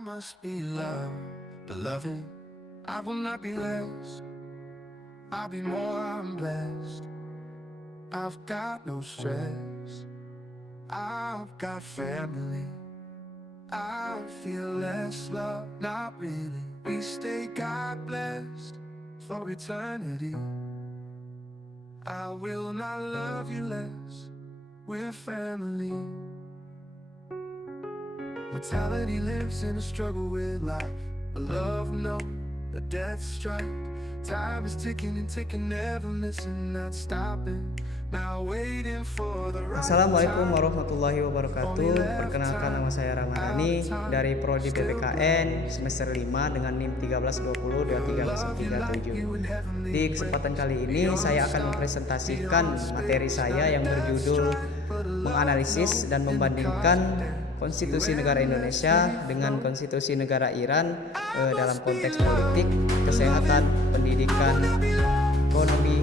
must be loved, beloved. I will not be less. I'll be more, I'm blessed. I've got no stress. I've got family. I feel less love, not really. We stay God blessed for eternity. I will not love you less. We're family. Mortality lives in a struggle with life. A love no, a death strike. Time is ticking and ticking, never missing, not stopping. Now waiting for the right. Assalamualaikum warahmatullahi wabarakatuh. Perkenalkan, nama saya Ramadhani dari Prodi PPKN semester 5 dengan NIM 13202337. Di kesempatan kali ini saya akan mempresentasikan materi saya yang berjudul menganalisis dan membandingkan Konstitusi Negara Indonesia dengan Konstitusi Negara Iran dalam konteks politik, kesehatan, pendidikan, ekonomi,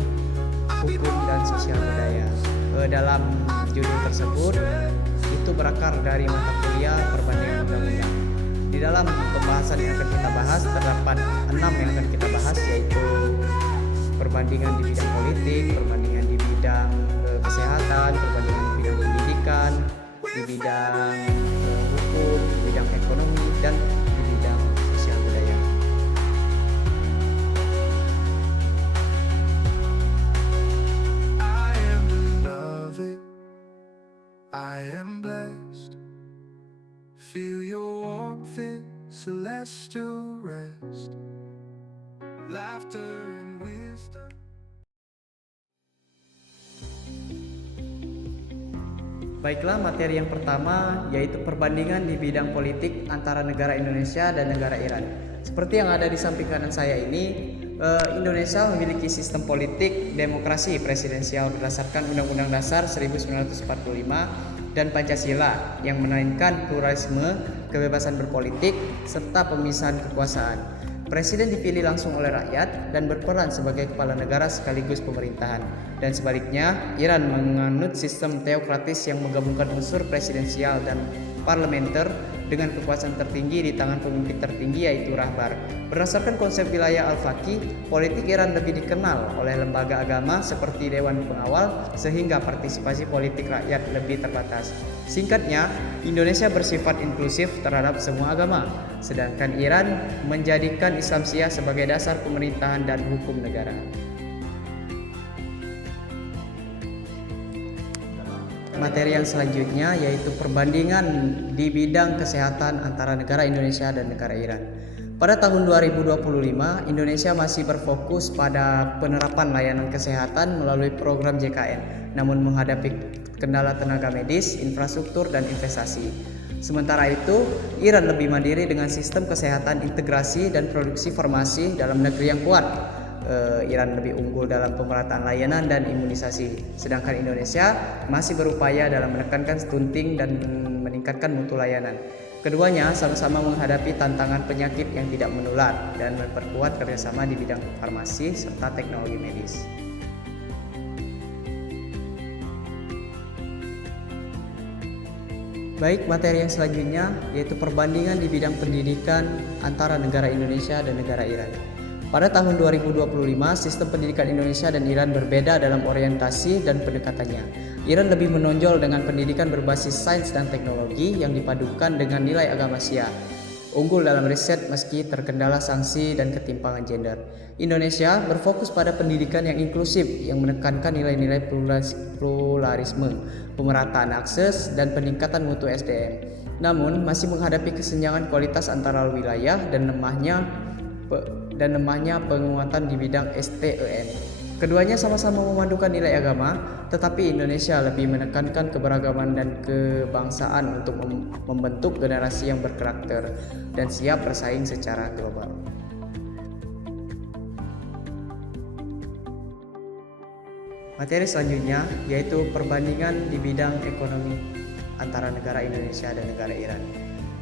hukum, dan sosial budaya. Dalam judul tersebut itu berakar dari mata kuliah perbandingan undang-undang. Di dalam pembahasan yang akan kita bahas terdapat 6 yang akan kita bahas, yaitu perbandingan di bidang politik, perbandingan di bidang kesehatan, perbandingan di bidang pendidikan, di bidang hukum, di bidang ekonomi, dan di bidang sosial budaya. I am blessed. Feel your warmth in celestial rest. Laughter and wisdom. Baiklah, materi yang pertama yaitu perbandingan di bidang politik antara negara Indonesia dan negara Iran. Seperti yang ada di samping kanan saya ini, Indonesia memiliki sistem politik demokrasi presidensial berdasarkan Undang-Undang Dasar 1945 dan Pancasila yang menaikkan pluralisme, kebebasan berpolitik, serta pemisahan kekuasaan. Presiden dipilih langsung oleh rakyat dan berperan sebagai kepala negara sekaligus pemerintahan. Dan sebaliknya, Iran menganut sistem teokratis yang menggabungkan unsur presidensial dan parlementer dengan kekuasaan tertinggi di tangan pemimpin tertinggi, yaitu rahbar. Berdasarkan konsep wilayah al-faqih, politik Iran lebih dikenal oleh lembaga agama seperti Dewan Pengawal, sehingga partisipasi politik rakyat lebih terbatas. Singkatnya, Indonesia bersifat inklusif terhadap semua agama, sedangkan Iran menjadikan Islam Syiah sebagai dasar pemerintahan dan hukum negara. Materi yang selanjutnya yaitu perbandingan di bidang kesehatan antara negara Indonesia dan negara Iran. Pada tahun 2025, Indonesia masih berfokus pada penerapan layanan kesehatan melalui program JKN, namun menghadapi kendala tenaga medis, infrastruktur, dan investasi. Sementara itu, Iran lebih mandiri dengan sistem kesehatan integrasi dan produksi farmasi dalam negeri yang kuat. Iran lebih unggul dalam pemerataan layanan dan imunisasi, sedangkan Indonesia masih berupaya dalam menekankan stunting dan meningkatkan mutu layanan. Keduanya sama-sama menghadapi tantangan penyakit yang tidak menular dan memperkuat kerjasama di bidang farmasi serta teknologi medis. Baik, materi yang selanjutnya yaitu perbandingan di bidang pendidikan antara negara Indonesia dan negara Iran. Pada tahun 2025, sistem pendidikan Indonesia dan Iran berbeda dalam orientasi dan pendekatannya. Iran lebih menonjol dengan pendidikan berbasis sains dan teknologi yang dipadukan dengan nilai agama Syiah. Unggul dalam riset meski terkendala sanksi dan ketimpangan gender. Indonesia berfokus pada pendidikan yang inklusif yang menekankan nilai-nilai pluralisme, pemerataan akses, dan peningkatan mutu SDM. Namun, masih menghadapi kesenjangan kualitas antara wilayah dan lemahnya penguatan di bidang STEM. Keduanya sama-sama memadukan nilai agama, tetapi Indonesia lebih menekankan keberagaman dan kebangsaan untuk membentuk generasi yang berkarakter dan siap bersaing secara global. Materi selanjutnya yaitu perbandingan di bidang ekonomi antara negara Indonesia dan negara Iran.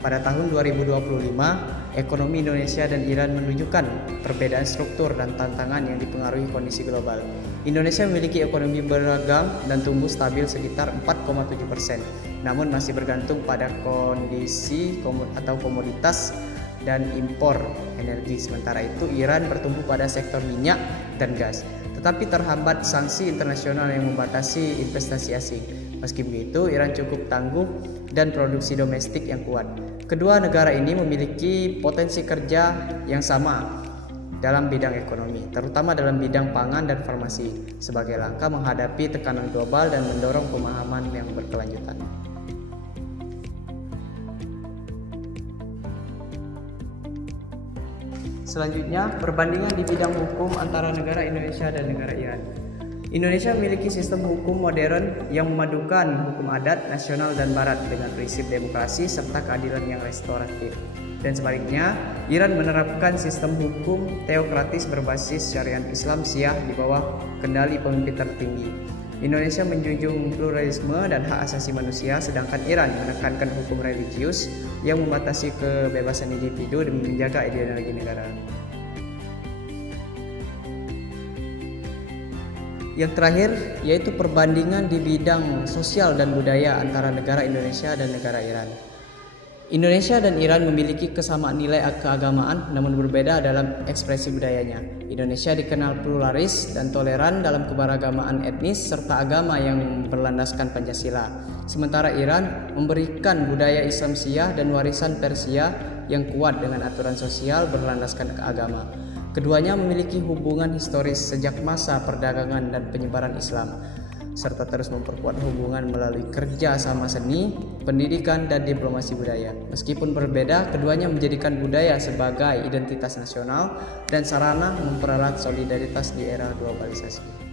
Pada tahun 2025, ekonomi Indonesia dan Iran menunjukkan perbedaan struktur dan tantangan yang dipengaruhi kondisi global. Indonesia memiliki ekonomi beragam dan tumbuh stabil sekitar 4,7%, namun masih bergantung pada kondisi atau komoditas dan impor energi. Sementara itu Iran bertumbuh pada sektor minyak dan gas, tetapi terhambat sanksi internasional yang membatasi investasi asing. Meski begitu, Iran cukup tangguh dan produksi domestik yang kuat. Kedua negara ini memiliki potensi kerja yang sama dalam bidang ekonomi, terutama dalam bidang pangan dan farmasi, sebagai langkah menghadapi tekanan global dan mendorong pemahaman yang berkelanjutan. Selanjutnya, perbandingan di bidang hukum antara negara Indonesia dan negara Iran. Indonesia memiliki sistem hukum modern yang memadukan hukum adat nasional dan barat dengan prinsip demokrasi serta keadilan yang restoratif. Dan sebaliknya, Iran menerapkan sistem hukum teokratis berbasis syariat Islam Syiah di bawah kendali pemimpin tertinggi. Indonesia menjunjung pluralisme dan hak asasi manusia, sedangkan Iran menekankan hukum religius yang membatasi kebebasan individu demi menjaga ideologi negara. Yang terakhir yaitu perbandingan di bidang sosial dan budaya antara negara Indonesia dan negara Iran. Indonesia dan Iran memiliki kesamaan nilai keagamaan namun berbeda dalam ekspresi budayanya. Indonesia dikenal pluralis dan toleran dalam keberagamaan etnis serta agama yang berlandaskan Pancasila. Sementara Iran memberikan budaya Islam Syiah dan warisan Persia yang kuat dengan aturan sosial berlandaskan agama. Keduanya memiliki hubungan historis sejak masa perdagangan dan penyebaran Islam, serta terus memperkuat hubungan melalui kerja sama seni, pendidikan, dan diplomasi budaya. Meskipun berbeda, keduanya menjadikan budaya sebagai identitas nasional dan sarana mempererat solidaritas di era globalisasi.